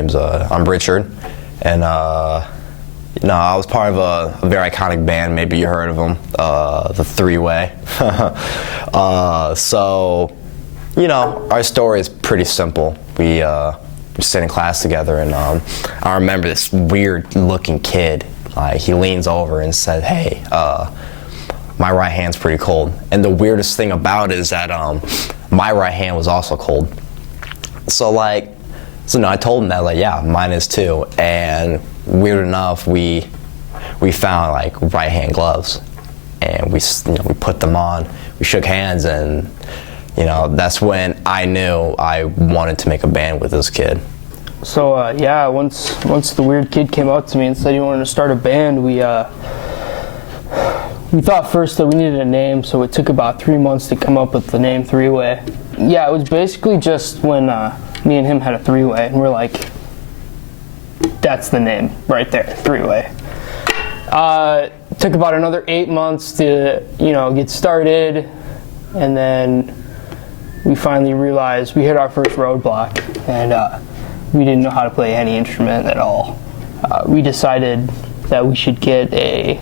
I'm Richard, and I was part of a very iconic band. Maybe you heard of them, the Three-Way. So, our story is pretty simple. We sit in class together, and I remember this weird-looking kid. He leans over and said, "Hey, my right hand's pretty cold." And the weirdest thing about it is that my right hand was also cold. So I told him that, yeah, mine is too. And weird enough, we found right hand gloves, and we put them on. We shook hands, and that's when I knew I wanted to make a band with this kid. So once the weird kid came up to me and said he wanted to start a band, we thought first that we needed a name, so it took about 3 months to come up with the name Three-Way. Yeah, it was basically just when me and him had a three-way, and we're like, that's the name right there, Three-Way. Took about another 8 months to get started, and then we finally realized we hit our first roadblock, and we didn't know how to play any instrument at all. We decided that we should get a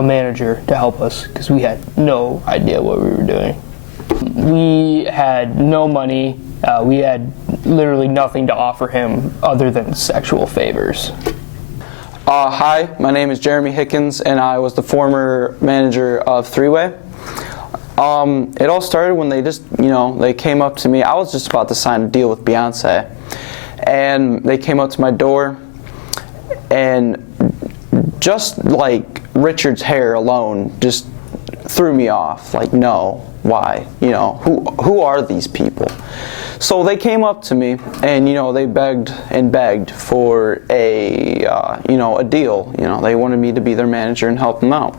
manager to help us, because we had no idea what we were doing. We had no money. We had literally nothing to offer him other than sexual favors. Hi, my name is Jeremy Hickens, and I was the former manager of Three-Way. It all started when they came up to me. I was just about to sign a deal with Beyonce, and they came up to my door, and just like Richard's hair alone just threw me off. No, why? Who are these people? So they came up to me, and they begged and begged for a deal. They wanted me to be their manager and help them out.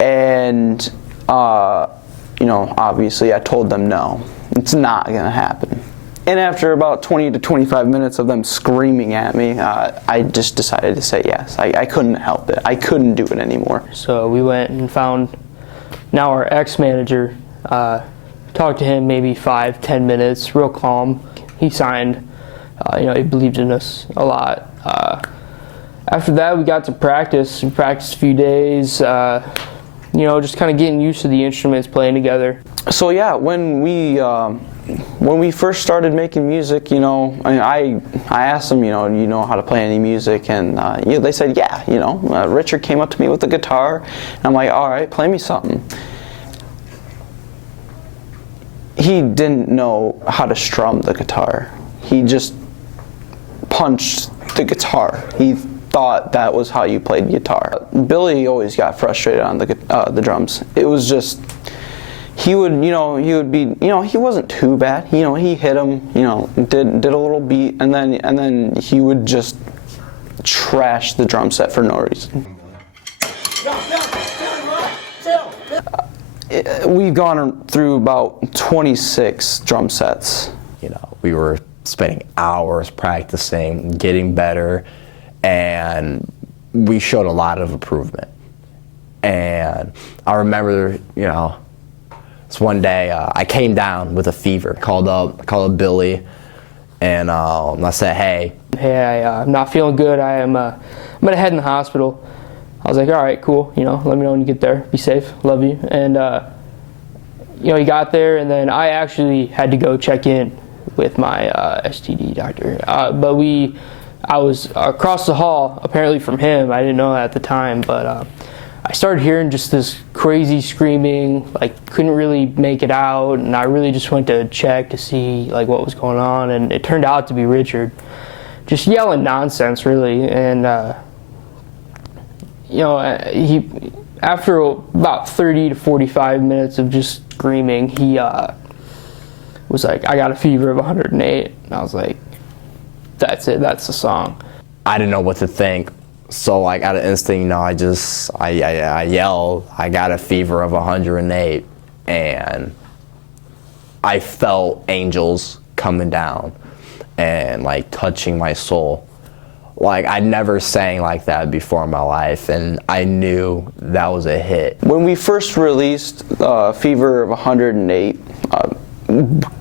And obviously I told them no, it's not gonna happen. And after about 20 to 25 minutes of them screaming at me, I just decided to say yes. I couldn't help it. I couldn't do it anymore. So we went and found now our ex-manager, talked to him maybe 5-10 minutes, real calm. He signed. He believed in us a lot. After that, we got to practice. We practiced a few days, just kind of getting used to the instruments, playing together. So yeah, when we first started making music, I asked them, do you know how to play any music? And they said, yeah. Richard came up to me with the guitar, and I'm like, all right, play me something. He didn't know how to strum the guitar. He just punched the guitar. He thought that was how you played guitar. Billy always got frustrated on the drums. It was just, he would be, he wasn't too bad. He hit him, did a little beat, and then he would just trash the drum set for no reason. We've gone through about 26 drum sets. We were spending hours practicing, getting better, and we showed a lot of improvement. And I remember, this one day I came down with a fever, called up Billy, and I said, hey, I'm not feeling good. I'm gonna head in the hospital. I was like, all right, cool. Let me know when you get there. Be safe. Love you. And he got there, and then I actually had to go check in with my STD doctor. I was across the hall, apparently from him. I didn't know that at the time, but I started hearing just this crazy screaming, couldn't really make it out, and I really just went to check to see what was going on, and it turned out to be Richard, just yelling nonsense, really. And he, after about 30 to 45 minutes of just screaming, he was like, I got a fever of 108. And I was like, that's it, that's the song. I didn't know what to think. So out of instinct, I yelled, I got a fever of 108. And I felt angels coming down and touching my soul. I never sang like that before in my life, and I knew that was a hit. When we first released Fever of 108,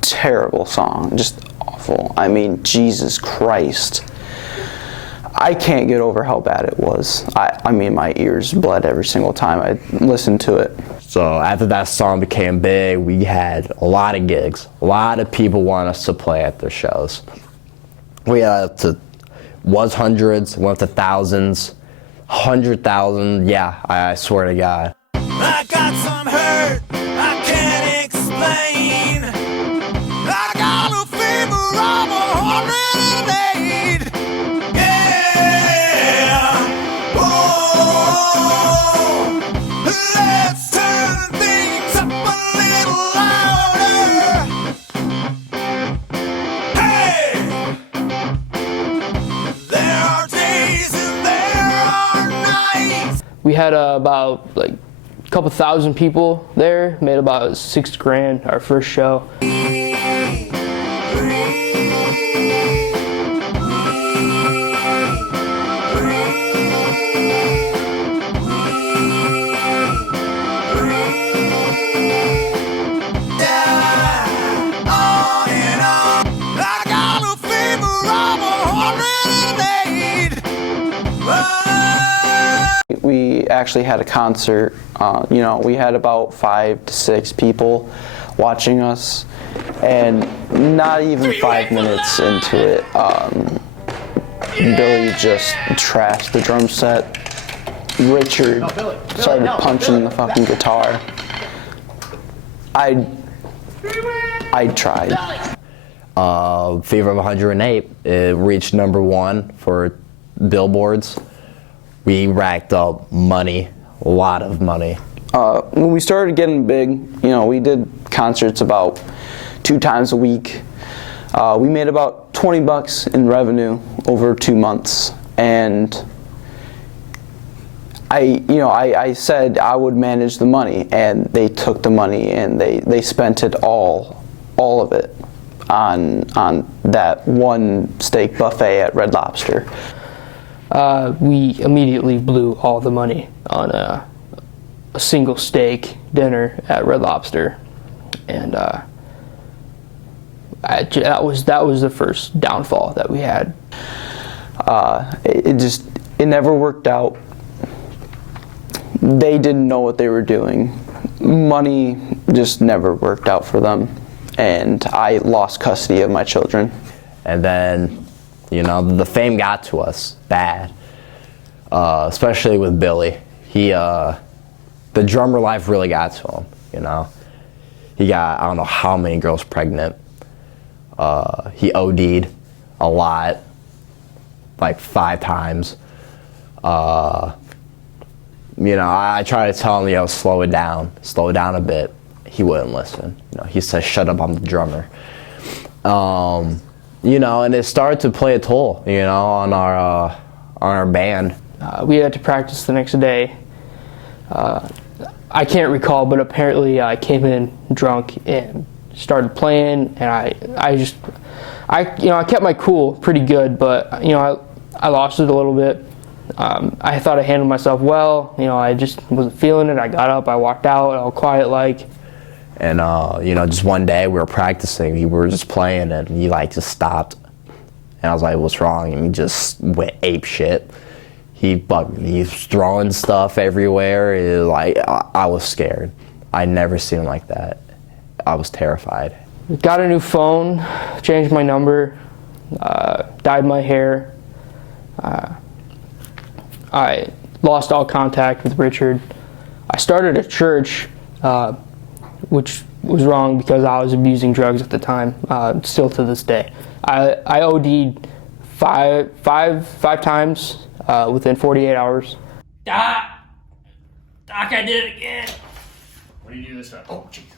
terrible song, just awful. I mean, Jesus Christ. I can't get over how bad it was. I mean, my ears bled every single time I listened to it. So after that song became big, we had a lot of gigs. A lot of people want us to play at their shows. We was hundreds, went to thousands, 100,000. Yeah, I swear to God. I got some hurt I can't explain. I got a fever of 108. Yeah. Oh, let's turn things up a little louder. Hey, there are days and there are nights. We had about like a couple thousand people there, made about $6,000 our first show. We actually had a concert. You know, we had about 5 to 6 people watching us, and not even 5 minutes into it, Billy just trashed the drum set. Richard started punching the fucking guitar. I tried. Fever of 108, it reached #1 for billboards. We racked up money, a lot of money. When we started getting big, you know, we did concerts about 2 times a week. We made about $20 in revenue over 2 months, and I said I would manage the money, and they took the money and they spent it all of it on that one steak buffet at Red Lobster. We immediately blew all the money on a single steak dinner at Red Lobster, and that was the first downfall that we had. It never worked out. They didn't know what they were doing. Money just never worked out for them, and I lost custody of my children. And then, you know, the fame got to us bad, especially with Billy. The drummer life really got to him, you know. He got, I don't know how many girls pregnant. He OD'd a lot, like 5 times. You know, I tried to tell him, you know, slow it down a bit. He wouldn't listen. You know, he said, shut up, I'm the drummer. You know, and it started to play a toll, you know, on our band. We had to practice the next day. I can't recall, but apparently I came in drunk and started playing, and I kept my cool pretty good, but you know, I lost it a little bit. I thought I handled myself well. You know, I just wasn't feeling it. I got up, I walked out, all quiet like. And you know, just one day we were practicing, we were just playing, and he like just stopped, and I was like, "What's wrong?" And he just went ape shit. He bugged me. He was throwing stuff everywhere. It was like I was scared. I never seen him like that. I was terrified. Got a new phone, changed my number, dyed my hair. I lost all contact with Richard. I started a church, which was wrong because I was abusing drugs at the time, still to this day. I OD'd five times within 48 hours. Doc, I did it again. What do you do this time? Oh, Jesus.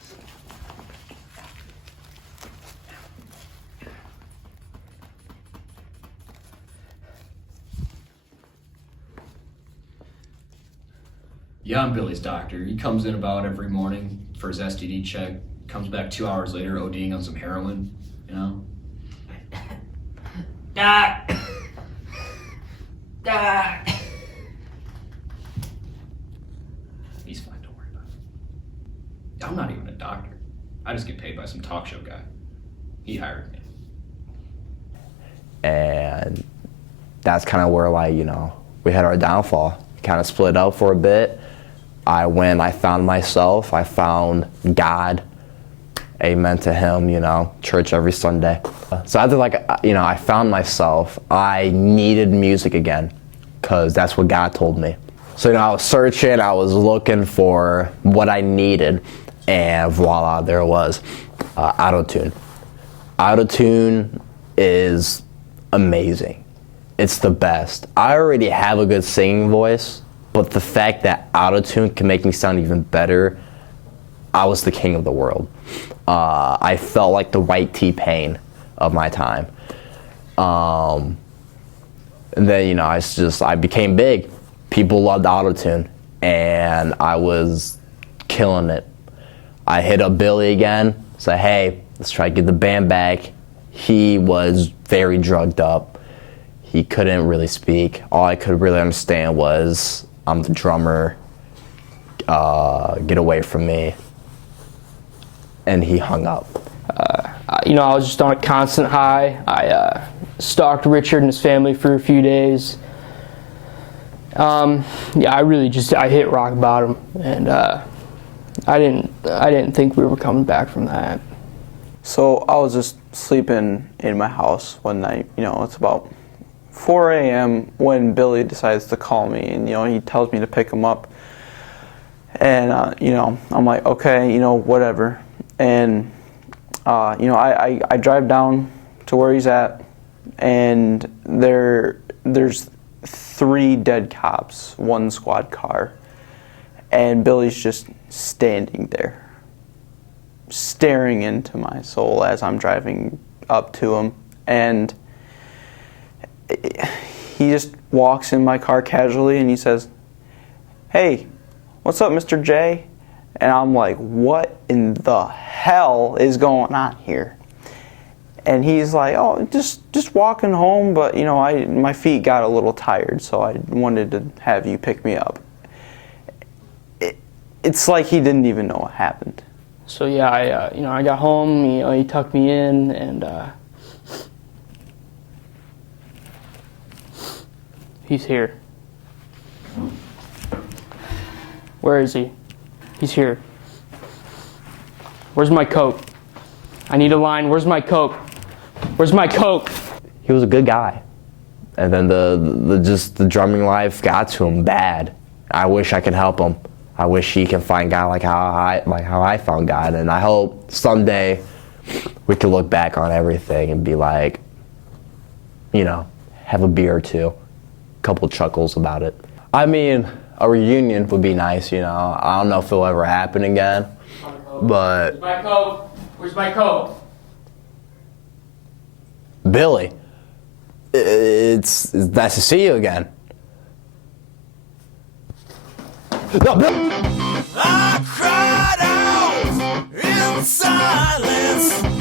Yeah, I'm Billy's doctor. He comes in about every morning for his STD check, comes back 2 hours later ODing on some heroin, you know? Doc! Doc! He's fine, don't worry about it. I'm not even a doctor. I just get paid by some talk show guy. He hired me. And that's kind of where, like, you know, we had our downfall. Kind of split up for a bit. I found myself, I found God. Amen to him, you know, church every Sunday. So after, like, you know, I found myself, I needed music again, because that's what God told me. So, you know, I was searching, I was looking for what I needed, and voila, there it was, auto-tune. Auto-tune is amazing. It's the best. I already have a good singing voice, but the fact that auto-tune can make me sound even better, I was the king of the world. I felt like the white T-Pain of my time. And then, you know, I became big. People loved auto-tune, and I was killing it. I hit up Billy again, said, hey, let's try to get the band back. He was very drugged up. He couldn't really speak. All I could really understand was, I'm the drummer, get away from me. And he hung up. You know, I was just on a constant high. I stalked Richard and his family for a few days. Yeah, I hit rock bottom, and I didn't think we were coming back from that. So I was just sleeping in my house one night. You know, it's about 4 a.m. when Billy decides to call me, and, you know, he tells me to pick him up. And, you know, I'm like, okay, you know, whatever. And, you know, I drive down to where he's at, and there's 3 dead cops, 1 squad car, and Billy's just standing there, staring into my soul as I'm driving up to him. And he just walks in my car casually, and he says, hey, what's up, Mr. J? And I'm like, what in the hell is going on here? And he's like, oh, just walking home, but, you know, my feet got a little tired, so I wanted to have you pick me up. It's like he didn't even know what happened. So yeah, you know, I got home. You know, he tucked me in, and he's here. Where is he? He's here. Where's my Coke? I need a line. Where's my Coke? Where's my Coke? He was a good guy. And then the drumming life got to him bad. I wish I could help him. I wish he can find God like how I found God. And I hope someday we can look back on everything and be like, you know, have a beer or two, a couple chuckles about it. I mean, a reunion would be nice, you know. I don't know if it'll ever happen again, but... Where's my Coke? Where's my Coke? Billy, it's nice to see you again. I cried out in silence.